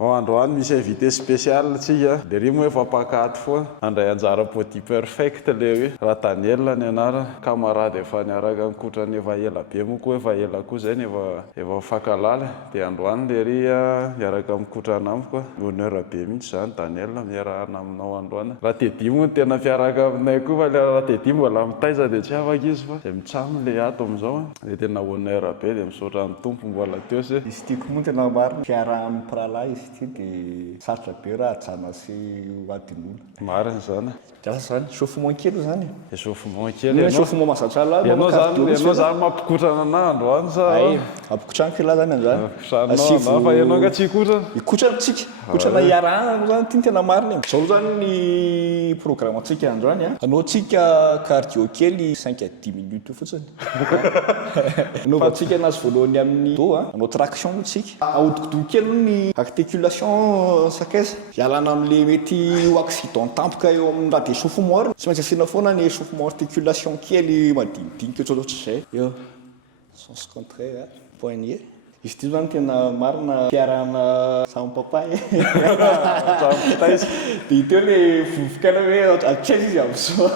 Androany misy invité spécial tsika de ry moa efa pakaty foana andray anjara poti perfect le hoe raha Daniel ny anarana camarade efa niaraka mikotrany efa ela be moa koa efa ela koa zay efa mifankalala de androany le ry miaraka mikotrana amiko honneur be mihitsy zany Daniel miarahana aminao androany raha Teddy moa tena fiaraka aminay koa fa le raha Teddy mbola mitaiza de tsy afaka izy fa de mitsamo le ato amizao de tena honneur be de misaotra ny tompo mbola teo se izy tiako moa tena marina fiara amin'ny prala izy ty de sarotra be raha ajana sy adin'olona marina zany dasa zany chauffement kely zany chauffement kely chauffement mahazatra ala ianao zany mampikotrana ana androany sa ay apikotrano kely zany anjany asivo fa ianao ka tsy kotrana ikotranatsika kotrana iarahana zany ty tena marina zao zany ny programme antsika androany a anao tsika cardio kely 5 à 10 minutes fotsiny anaovantsika anazy voalohany amin'ny do anao traction tsika ahodikodoky kely ny articulation sakaiza ialana am'le mety accident tampoka eo amin'ny raha de chauffement tsy maintsy asiana foana ny chauffement articulation kely madinidinika tsotraotra zay eo sens contraire poignet izy ty zany tena marina fiarahana samy papay de iteo le vovokana hoe atraiza izy am'zao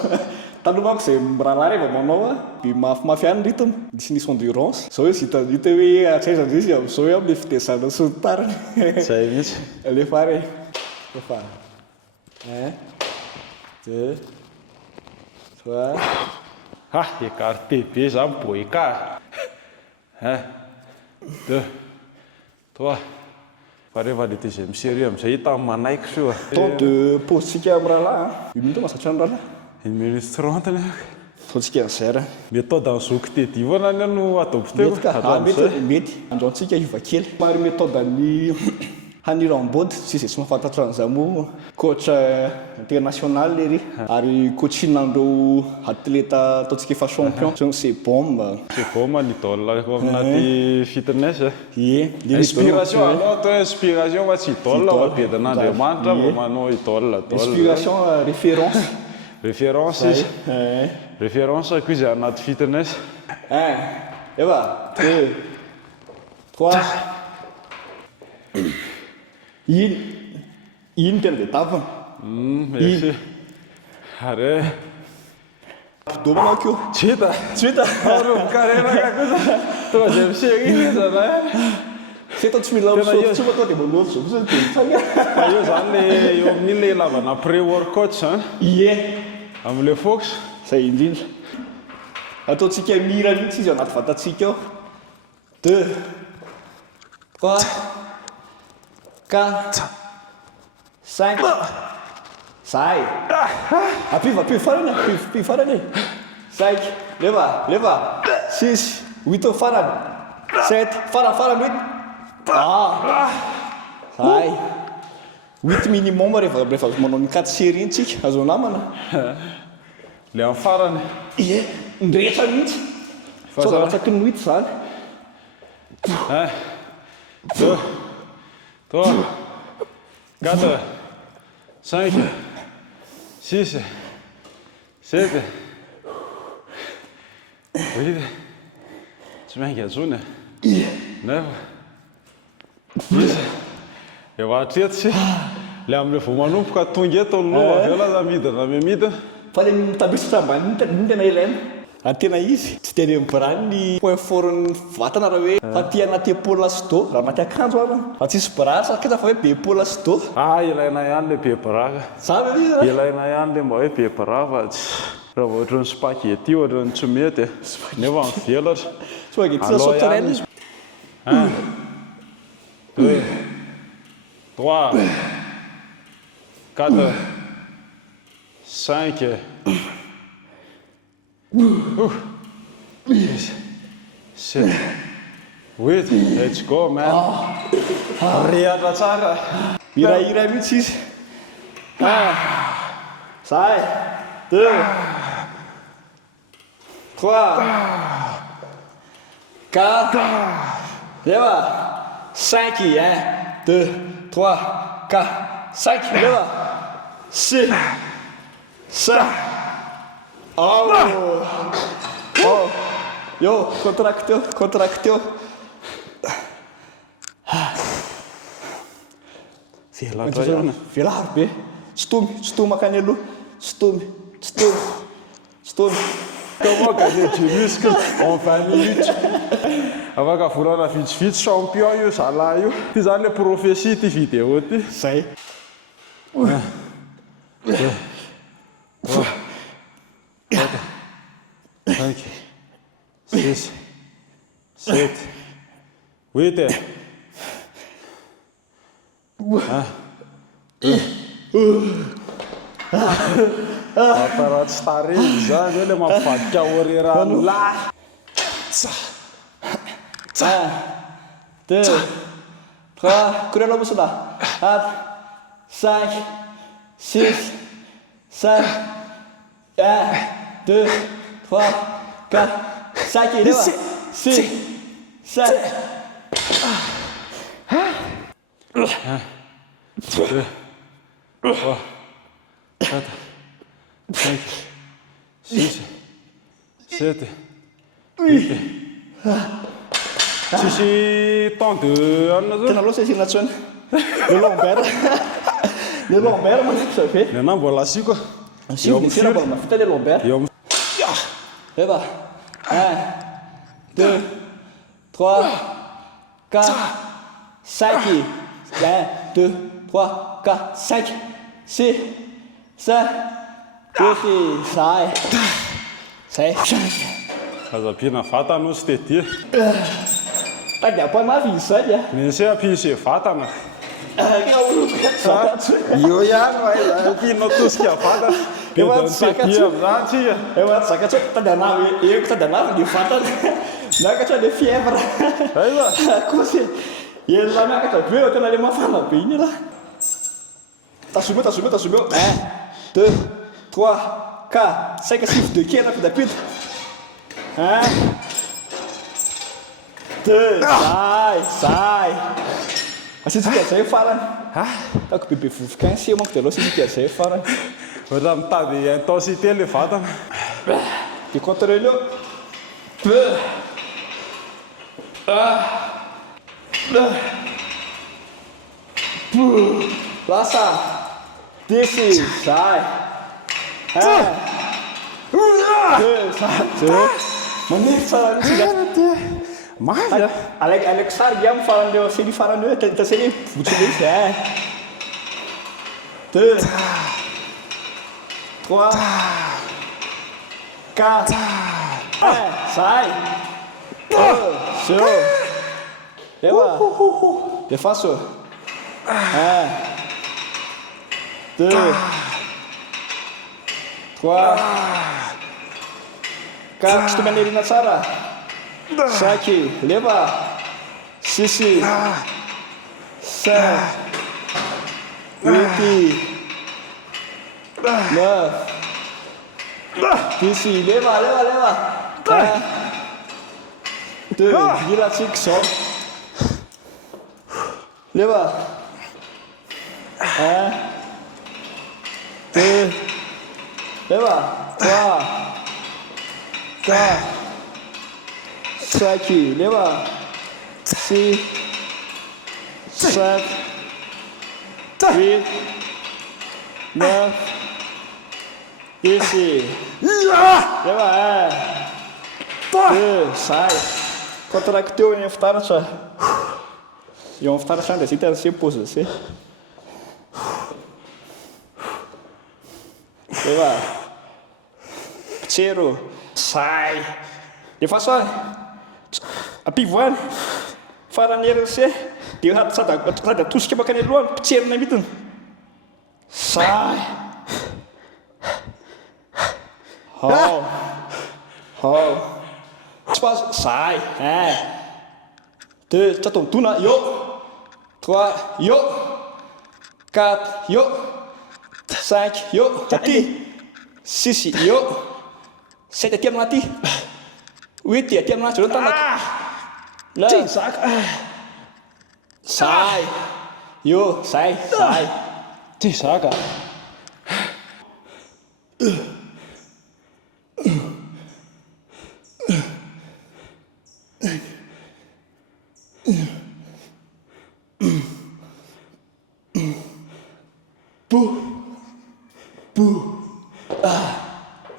taloha manko zay miraharaha rehefa manao be mafimafy any rythme nisy endurance zao hoe hita hoe atraiza izy am'zao hoe am'le fitesana sy ny tariny zay mihitsy alefa re efa 1 2 3 écarté be zany boeka 1 2 3 fa rehefa le deuxième série am'izay tamin'ny manaiky soa temps de pause tsika amin'ny rahalahy 1 minute masatra ny rahalahy 1 minute 30 ne ataontsika an'zay méthode anzoky Teddy foana ny no ataoko mety androantsika iva kely mary méthode ny hanirambody tsy zay tsy mahafantatra an'izay moa coach international ry ary coachinandreo athlète ataontsika efa champion zany c'est bon idole ko aminaty fitness inspiration alors toi inspiration fa tsy idole fa bedan'Andriamanitra vao manao idole inspiration référence référence ko izy anaty fitness 1 eva 2 3 iny tena de tapana merci are do manao keo tsy hita carrément kosa troisième série zany c'est toi tsy mila misotro fa toi de manolotra zao de tsanga io zany le eo amin'ny le lavana pré workout zany am'le fox zay indrindra ataontsika mira mihitsy izy anaty vatantsika ao 2 3 4 5 zay apivy farany 5 leva 6 8 farany 7 farany 8 zay 8 minimum rehefa manao ny 4 série tsika azo namana le amin'ny farany ndrehetra mihitsy saozaratsaky ny 8 zany 1 2 3 4 5 6 7 8 tsy mainka azony 9 10 efa hatretsy le am'le vao manompoka tonga eto aloha aveo laza midina midina fa le mitabisitra ambany tena ilaina antena izy tsy teny mibirany ny point fort ny vatana raha hoe fa ty anaty épaule sy dos raha anaty akanjo ara fa tsisy bras sakaiza fa hoe be épaule sy dos ilaina ihany le be bras zany izy ilaina ihany le mba hoe be bras fa raha vao ohatran'ny spaghetti ohatran'ny tsy mety nefa mivelatra spaghetti na sauterelle 1 2 3 4 5 7 8 let's go man rehatra tsara mirahira mihitsy izy zay 2 3 4 leva 5 1 2 3 4 5 leva 6 7 yo contracteo Velatra ihany. Velary be. Stomy makany aloha. Stomy. Comment gagner du muscle en 20 minutes? Afaka volana vitsivitsy champion io zalahy io. Ty zany le prophétie ty vidéo ty. Zay. 5, 6, 7, 8. Aparaty staré zany hoe le mampivadika horerano lahy. 1, 2, 3, courir la bosse là. 4, 5, 6, 7, 1, 2, 3, 4, 5, et 6, 7, 2, 3, 4, 5, 6, 7, 8. Tsisy temps de anona zao. tena loatra isina tsony. Le Lambert. Le Lambert maniko ça fait. Ny anahy mbola asiko. Eo amin'ny fiera mbola mafita le Lambert. Eo Eva. 1, 2, 3, 4, 5. 1, 2, 3, 4, 5, 6, 7, 8. Zay. azabina vatana no sy tedia. Tady ampanahy izy zany a. Misy ampisy vatana. Io ihany Ampianao tosika vatana. Be da tedia amizany tsika. efa zakatsy tady anahy eko tady anahy le vatana. Miakatra le fièvre. Aiza. Kosy. Elona miakatra be eo tena le mafana be iny la. Tazomeo. 1, 2, 3, 4, 5, 6 de kena pidapita. 1, 2, zay. Asitsika zay farany. Taoko bebe vovoka any se manko de aloha asitsika zay farany. Ohatra mitady intensité le vatana. De contrôle eo. Lasa. Desce, zay. 1, 2, zay. Maniry tsara mihitsy. Mafy. Alaiko sary dia amin'ny farany leo sely farany eo tasely votsiny izy. 1, 2, 3, 4, 1, zay. Zero. Ewa. Defaso. 1, 2, 3, 4. Tsy tomanelina tsara. 5, leva. 6, 7, 8, 9, 10, leva. 1, 2, vira tsika zao. Leva. 1, 2, leva. 3, 4, 5, leva. 6, 7, 8, 9, 10. Leva. 1, 2, sai. Contracte teo eny fitaratra. Eo amin'ny fitaratra any dia zay se pose zay. Leva. Pichero. Sai. Efa sary. Ampivoany. Farany ery se. Dia sady atosika makany aloha pitserina mitiny. Sai. Espaço, sai. 1, 2, já estão tuna, yo. 3, yo. 4, yo. 5, yo. Aqui. 6, yo. 7 aqui no ti. 8 aqui no ti. Lá. Sai. Yo, sai. Ty saka.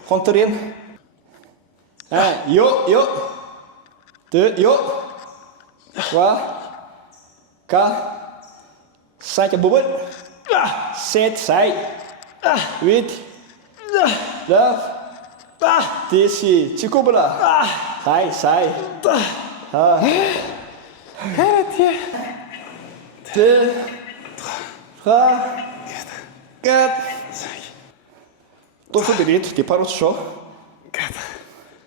Compte reny. 1, yo. 2, yo. 3, 4, 5 bobol. 7, zay. 8, 9, 10. Tsikobala. Zay. 2, 3, 4. Tô direito, que parou o show.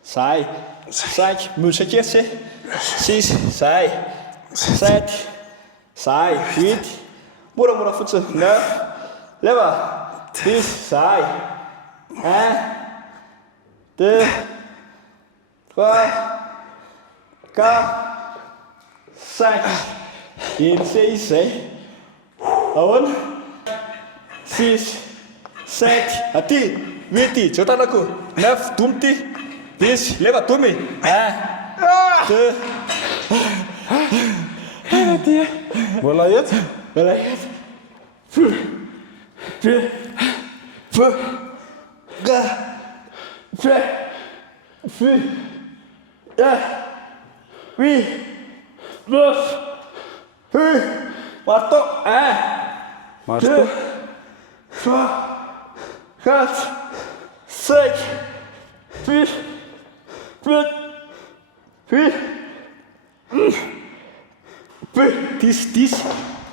Sai. 5, mulsa ketsy. 6, zay. 7, zay. 8, moramora fotsiny. 9, leva. 10, zay. 1, 2, 3, 4, 5. 6, zay. Ahoana? 6, 7, aty. 8, zao tanako. 9, domy ty. 10, leva domy. 1, 2, Mbola eto? voilà. 2, 4, 8, 9, 10. Marto. 1, Marto. 2, 3, 4, 5, 6, 7, 8, 10.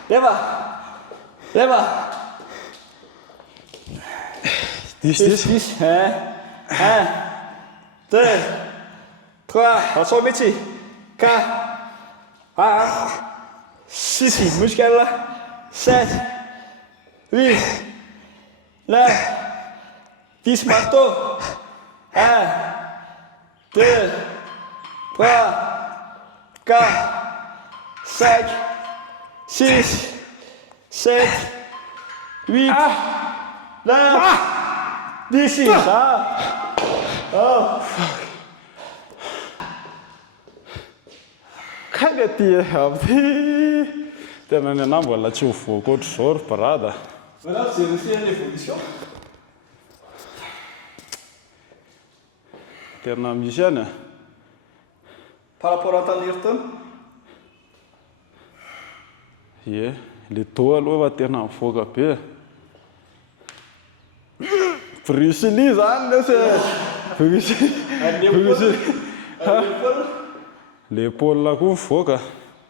Leva. 10. 1, 2, 3. Attention au métier. 4, 6, muscle là. 7, 8, 9, 10 marteau. 1, 2, 3, 4, 5, 6, 7, 8, 9, 10. Kaga ty aby tena ny anahy mbola tsy ho voako ohatry zao ry barada. Voilà, c'est aussi une évolution. Tena misy any a. Par rapport à ta Ayrton. Ie, le taux aloha fa tena mivoaka be. Bruce Lee zany lesy. Bruce. Le Paul koa mivoaka.